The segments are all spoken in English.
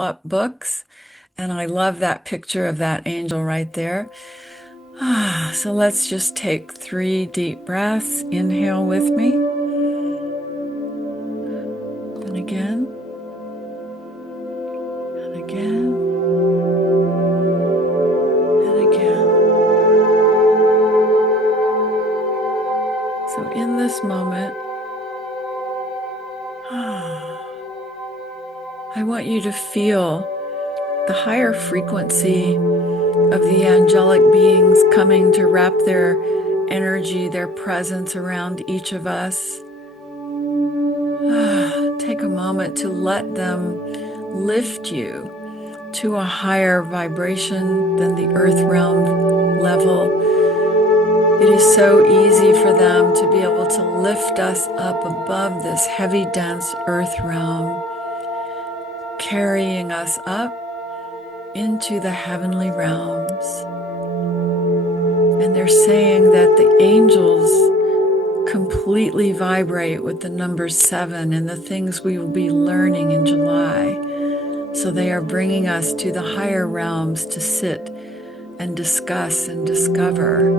up books, and I love that picture of that angel right there. So let's just take 3 deep breaths. Inhale with me. And again. And again. And again. So in this moment, I want you to feel the higher frequency of the angelic beings coming to wrap their energy, their presence around each of us. Take a moment to let them lift you to a higher vibration than the earth realm level. It is so easy for them to be able to lift us up above this heavy, dense earth realm, carrying us up into the heavenly realms. And they're saying that the angels completely vibrate with the number 7 and the things we will be learning in July. So they are bringing us to the higher realms to sit and discuss and discover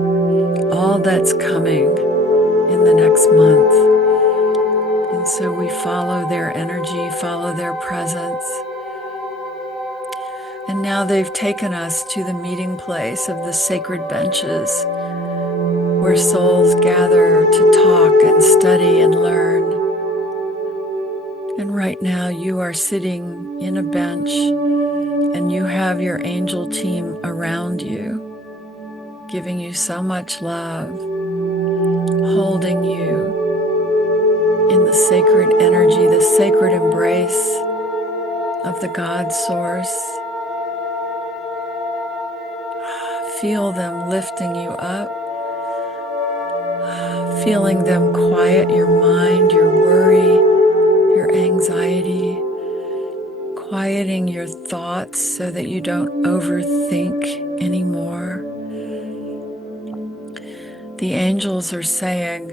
all that's coming in the next month. And so we follow their energy, follow their presence. And now they've taken us to the meeting place of the sacred benches, where souls gather to talk and study and learn. And right now you are sitting in a bench and you have your angel team around you, giving you so much love, holding you in the sacred energy, the sacred embrace of the God Source. Feel them lifting you up, feeling them quiet your mind, your worry, your anxiety, quieting your thoughts so that you don't overthink anymore. The angels are saying,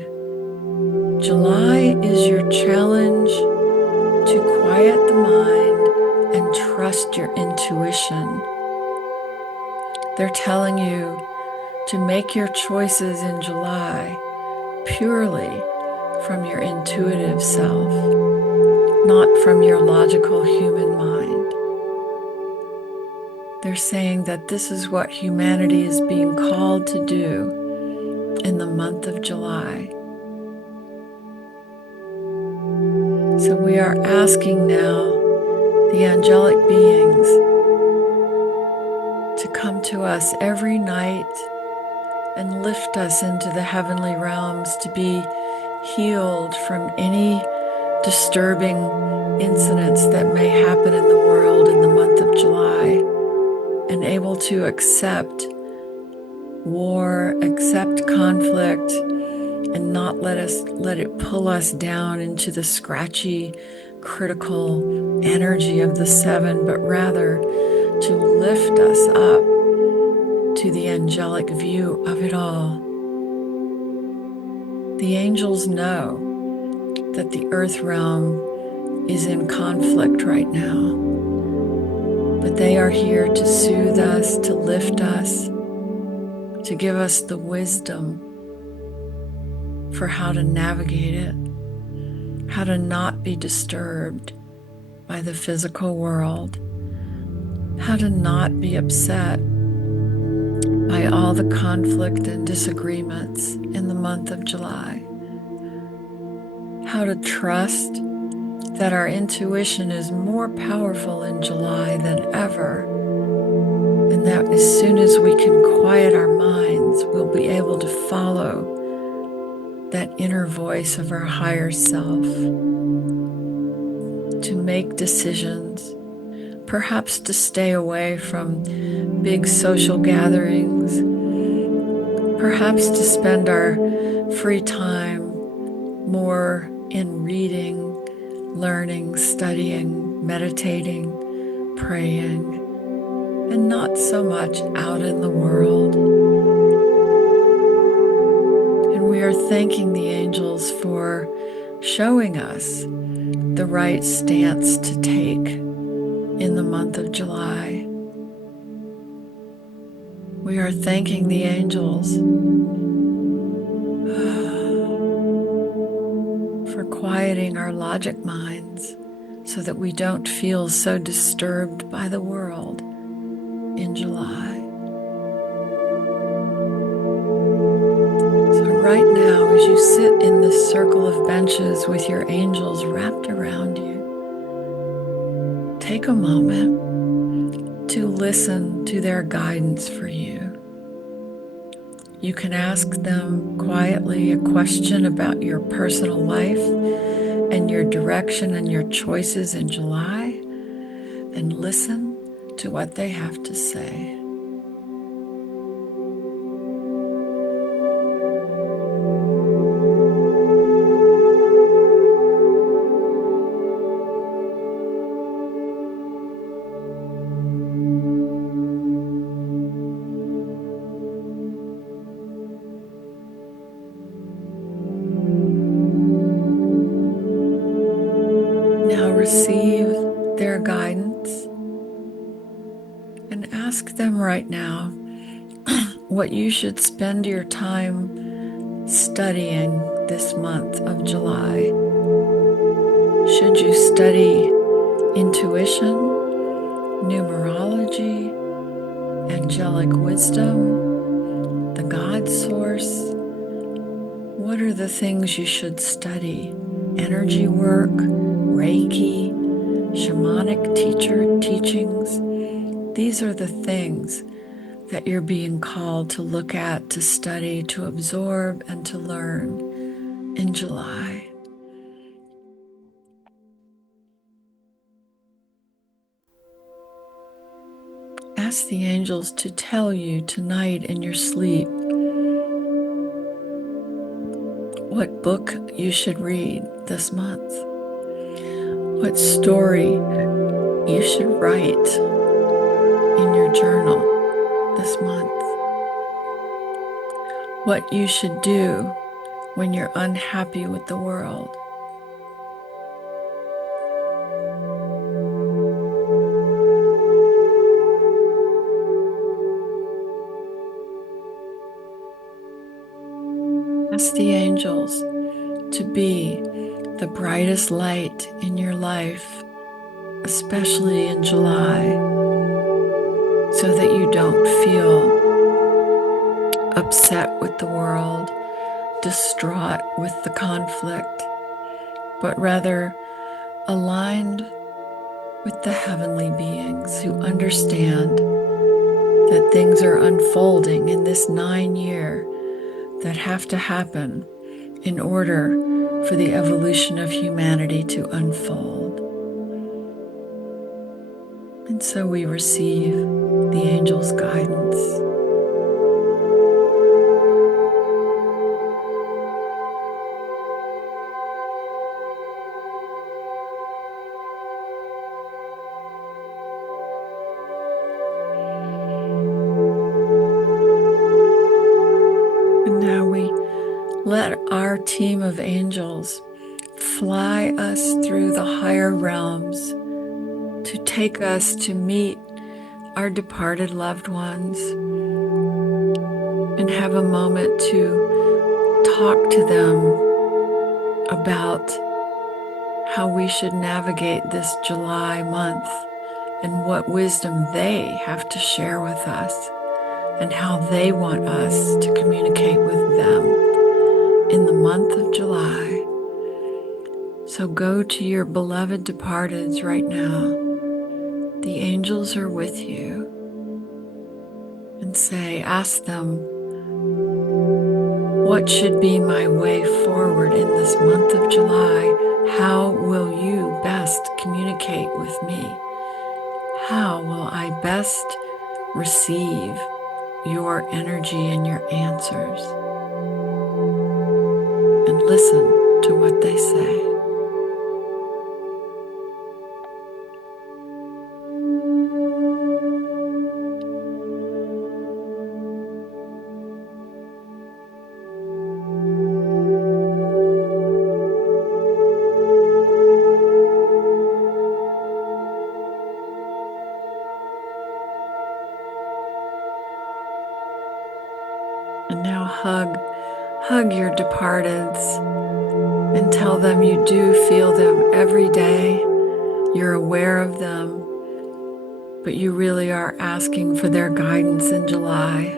July is your challenge to quiet the mind and trust your intuition. They're telling you to make your choices in July purely from your intuitive self, not from your logical human mind. They're saying that this is what humanity is being called to do in the month of July. So we are asking now the angelic beings to come to us every night and lift us into the heavenly realms to be healed from any disturbing incidents that may happen in the world in the month of July, and able to accept war, accept conflict, and not let it pull us down into the scratchy, critical energy of the 7, but rather to lift us up to the angelic view of it all. The angels know that the earth realm is in conflict right now, but they are here to soothe us, to lift us, to give us the wisdom for how to navigate it, how to not be disturbed by the physical world, how to not be upset by all the conflict and disagreements in the month of July, how to trust that our intuition is more powerful in July than ever, and that as soon as we can quiet our minds, we'll be able to follow that inner voice of our higher self, to make decisions, perhaps to stay away from big social gatherings, perhaps to spend our free time more in reading, learning, studying, meditating, praying, and not so much out in the world. And we are thanking the angels for showing us the right stance to take in the month of July. We are thanking the angels for quieting our logic minds so that we don't feel so disturbed by the world in July. So right now, as you sit in this circle of benches with your angels wrapped around you, take a moment to listen to their guidance for you. You can ask them quietly a question about your personal life and your direction and your choices in July, and listen to what they have to say. Now receive their guidance and ask them right now what you should spend your time studying this month of July. Should you study intuition, numerology, angelic wisdom, the God source? What are the things you should study? Energy work, Reiki, shamanic teachings. These are the things that you're being called to look at, to study, to absorb, and to learn in July. Ask the angels to tell you tonight in your sleep what book you should read this month, what story you should write in your journal this month, what you should do when you're unhappy with the world. Ask the angels to be the brightest light in your life, especially in July, so that you don't feel upset with the world, distraught with the conflict, but rather aligned with the heavenly beings who understand that things are unfolding in this 9-year that have to happen in order for the evolution of humanity to unfold. And so we receive the angels' guidance. And now we let our team of angels fly us through the higher realms to take us to meet our departed loved ones and have a moment to talk to them about how we should navigate this July month and what wisdom they have to share with us and how they want us to communicate with them in the month of July. So go to your beloved departeds right now. The angels are with you. And ask them, what should be my way forward in this month of July? How will you best communicate with me? How will I best receive your energy and your answers? And listen to what they say. And now hug your departeds and tell them you do feel them every day. You're aware of them, but you really are asking for their guidance in July.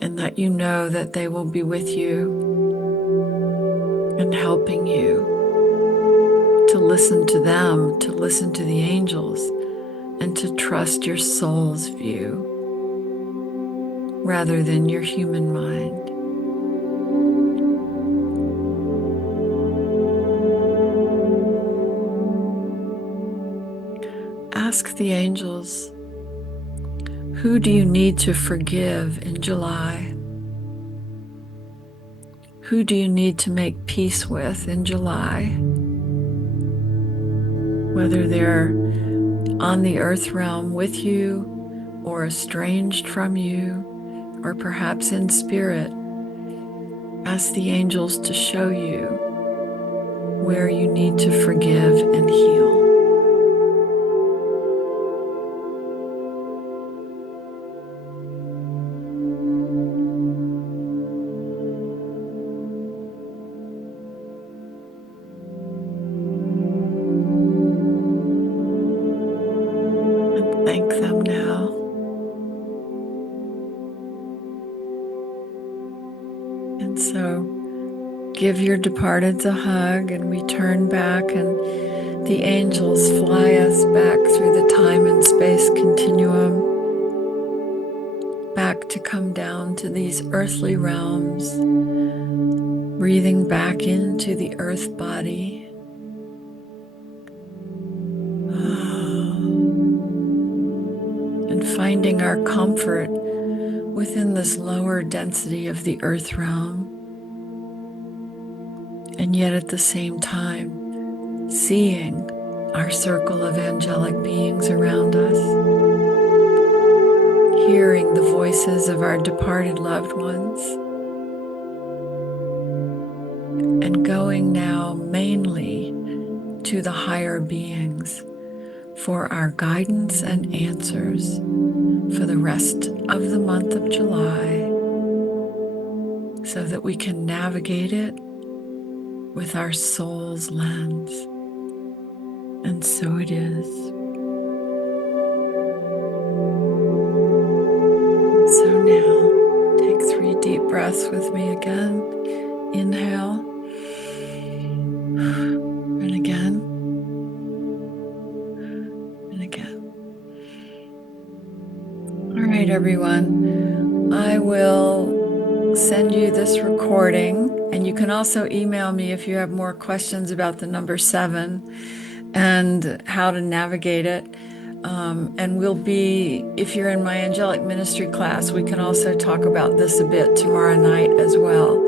And that you know that they will be with you and helping you to listen to them, to listen to the angels, and to trust your soul's view rather than your human mind. Ask the angels, who do you need to forgive in July? Who do you need to make peace with in July? Whether they're on the earth realm with you or estranged from you, or perhaps in spirit, ask the angels to show you where you need to forgive and heal. And thank them now. And so give your departeds a hug, and we turn back, and the angels fly us back through the time and space continuum, back to come down to these earthly realms, breathing back into the earth body. And finding our comfort within this lower density of the earth realm. And yet at the same time, seeing our circle of angelic beings around us, hearing the voices of our departed loved ones, and going now mainly to the higher beings for our guidance and answers for the rest of the month of July, so that we can navigate it with our soul's lens. And so it is. So now, take 3 deep breaths with me again. Inhale. And again. And again. All right, everyone. I will send you this recording, and you can also email me if you have more questions about the number 7 and how to navigate it. And we'll be, if you're in my angelic ministry class, we can also talk about this a bit tomorrow night as well.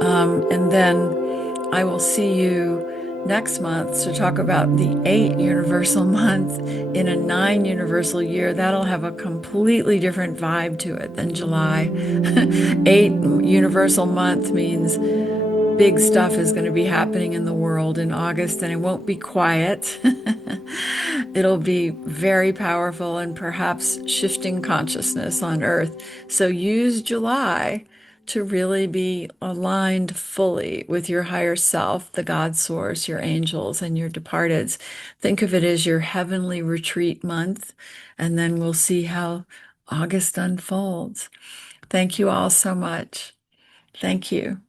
And then I will see you next month to talk about the 8 universal month in a 9 universal year. That'll have a completely different vibe to it than July. 8 universal month means big stuff is going to be happening in the world in August, and it won't be quiet. It'll be very powerful and perhaps shifting consciousness on Earth. So use July to really be aligned fully with your higher self, the God source, your angels, and your departeds. Think of it as your heavenly retreat month, and then we'll see how August unfolds. Thank you all so much. Thank you.